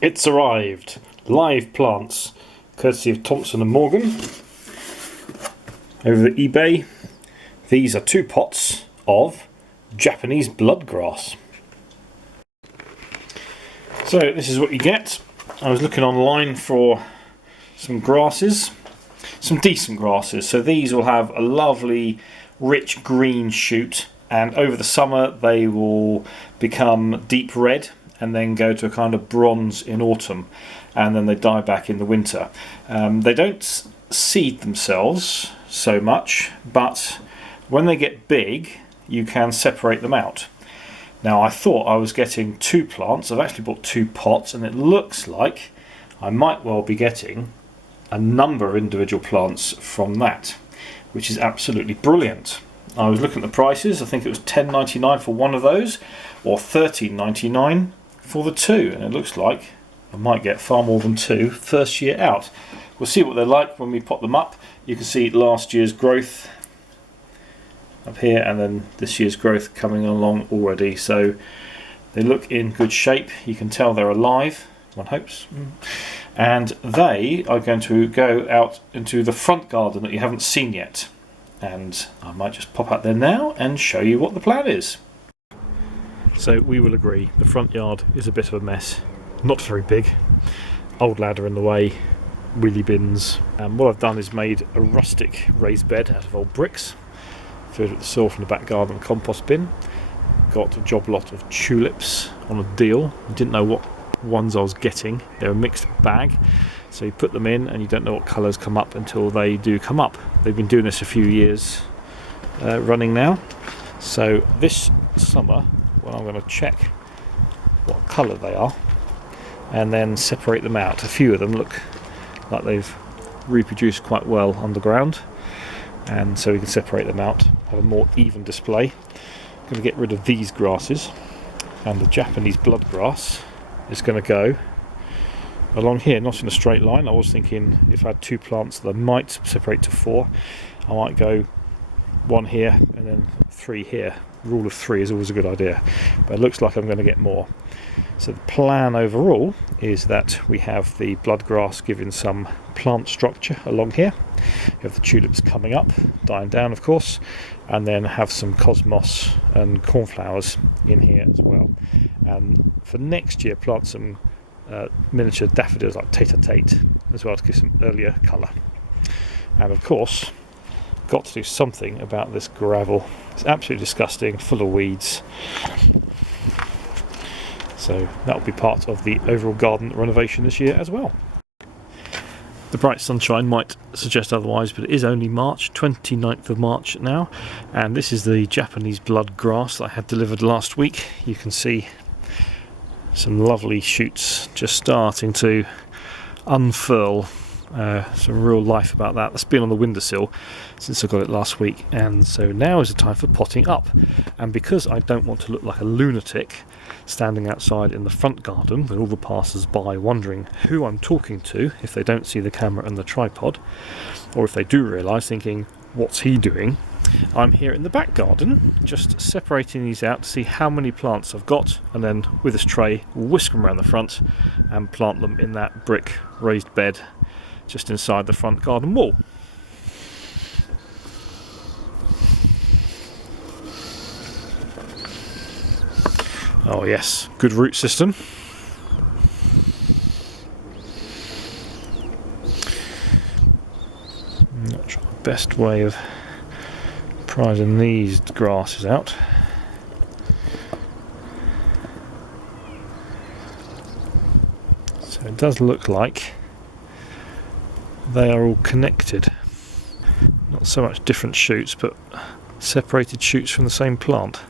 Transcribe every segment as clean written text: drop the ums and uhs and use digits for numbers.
It's arrived. Live plants, courtesy of Thompson and Morgan over eBay. These are 2 pots of Japanese bloodgrass. So this is what you get. I was looking online for some grasses, some decent grasses. So these will have a lovely rich green shoot, and over the summer they will become deep red and then go to a kind of bronze in autumn, and then they die back in the winter. They don't seed themselves so much, but when they get big you can separate them out. Now I thought I was getting 2 plants. I've actually bought 2 pots, and it looks like I might well be getting a number of individual plants from that, which is absolutely brilliant. I was looking at the prices. I think it was $10.99 for one of those, or $13.99 for the 2, and it looks like I might get far more than 2 first year out. We'll see what they're like when we pop them up. You can see last year's growth up here, and then this year's growth coming along already. So they look in good shape. You can tell they're alive, one hopes. And they are going to go out into the front garden that you haven't seen yet. And I might just pop out there now and show you what the plan is. So we will agree, the front yard is a bit of a mess. Not very big. Old ladder in the way, wheelie bins. And what I've done is made a rustic raised bed out of old bricks, filled with the soil from the back garden and compost bin. Got a job lot of tulips on a deal. I didn't know what ones I was getting. They're a mixed bag. So you put them in and you don't know what colours come up until they do come up. They've been doing this a few years running now. So this summer, well, I'm going to check what colour they are and then separate them out. A few of them look like they've reproduced quite well underground, and so we can separate them out, have a more even display. I'm going to get rid of these grasses, and the Japanese bloodgrass is going to go along here, not in a straight line. I was thinking if I had 2 plants that I might separate to 4, I might go 1 here and then 3 here. Rule of 3 is always a good idea, but it looks like I'm going to get more. So the plan overall is that we have the bloodgrass giving some plant structure along here. You have the tulips coming up, dying down of course, and then have some cosmos and cornflowers in here as well. And for next year, plant some miniature daffodils like Tete-a-Tete as well to give some earlier colour. And of course, got to do something about this gravel. It's absolutely disgusting, full of weeds. So that will be part of the overall garden renovation this year as well. The bright sunshine might suggest otherwise, but it is only March, 29th of March now, and this is the Japanese bloodgrass that I had delivered last week. You can see some lovely shoots just starting to unfurl. Some real life about that. That's been on the windowsill since I got it last week, and so now is the time for potting up. And because I don't want to look like a lunatic standing outside in the front garden with all the passers-by wondering who I'm talking to if they don't see the camera and the tripod, or if they do realise thinking what's he doing, I'm here in the back garden just separating these out to see how many plants I've got, and then with this tray whisk them around the front and plant them in that brick raised bed just inside the front garden wall. Oh yes, good root system. Not sure the best way of prizing these grasses out. So it does look like they are all connected. Not so much different shoots, but separated shoots from the same plant.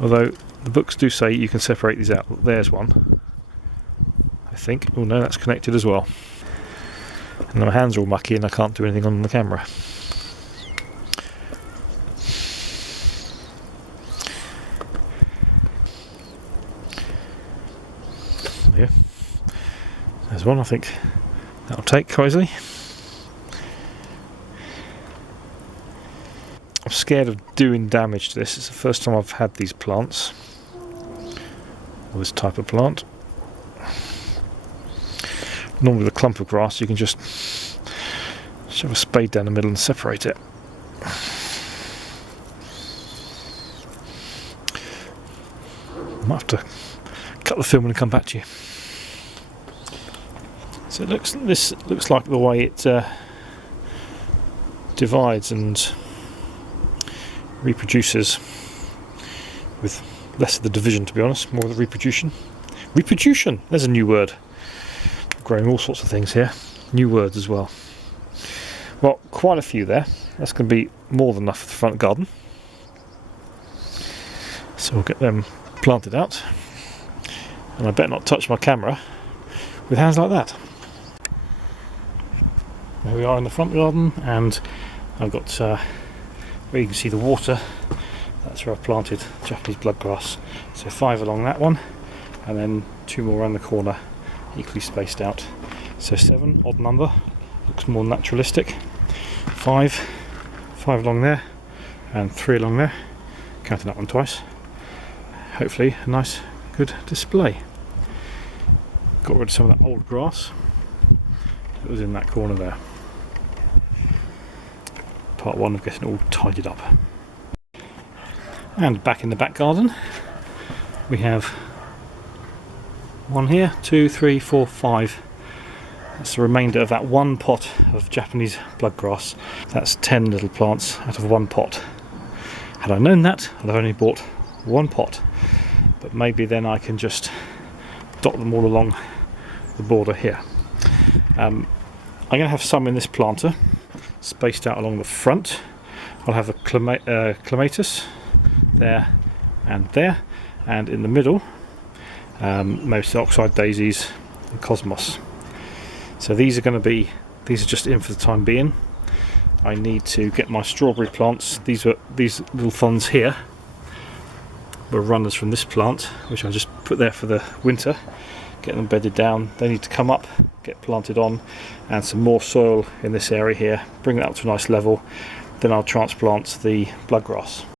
Although the books do say you can separate these out. There's one, I think. Oh no, that's connected as well. And my hands are all mucky and I can't do anything on the camera. Yeah, there's one. I think that'll take quite easily. I'm scared of doing damage to this. It's the first time I've had these plants, or this type of plant. Normally with a clump of grass you can just shove a spade down the middle and separate it. Might have to cut the film and come back to you. So this looks like the way it divides and reproduces, with less of the division, to be honest, more of the reproduction. Reproduction! There's a new word. Growing all sorts of things here. New words as well. Well, quite a few there. That's going to be more than enough for the front garden. So we'll get them planted out. And I better not touch my camera with hands like that. There we are in the front garden, and I've got where you can see the water. That's where I've planted Japanese bloodgrass. So 5 along that one, and then 2 more around the corner, equally spaced out. So 7, odd number, looks more naturalistic. 5 along there, and 3 along there. Counting that one twice. Hopefully a nice, good display. Got rid of some of that old grass that was in that corner there. Part 1 of getting it all tidied up. And back in the back garden we have 1 here, 2, 3, 4, 5. That's the remainder of that 1 pot of Japanese bloodgrass. That's 10 little plants out of 1 pot. Had I known that, I'd have only bought 1 pot, but maybe then I can just dot them all along the border here. I'm going to have some in this planter spaced out along the front. I'll have a clematis there, and in the middle most oxide daisies and cosmos. So these are just in for the time being. I need to get my strawberry plants. These little funds here were runners from this plant, which I just put there for the winter. Get them bedded down. They need to come up, get planted on, and some more soil in this area here. Bring that up to a nice level. Then I'll transplant the bloodgrass.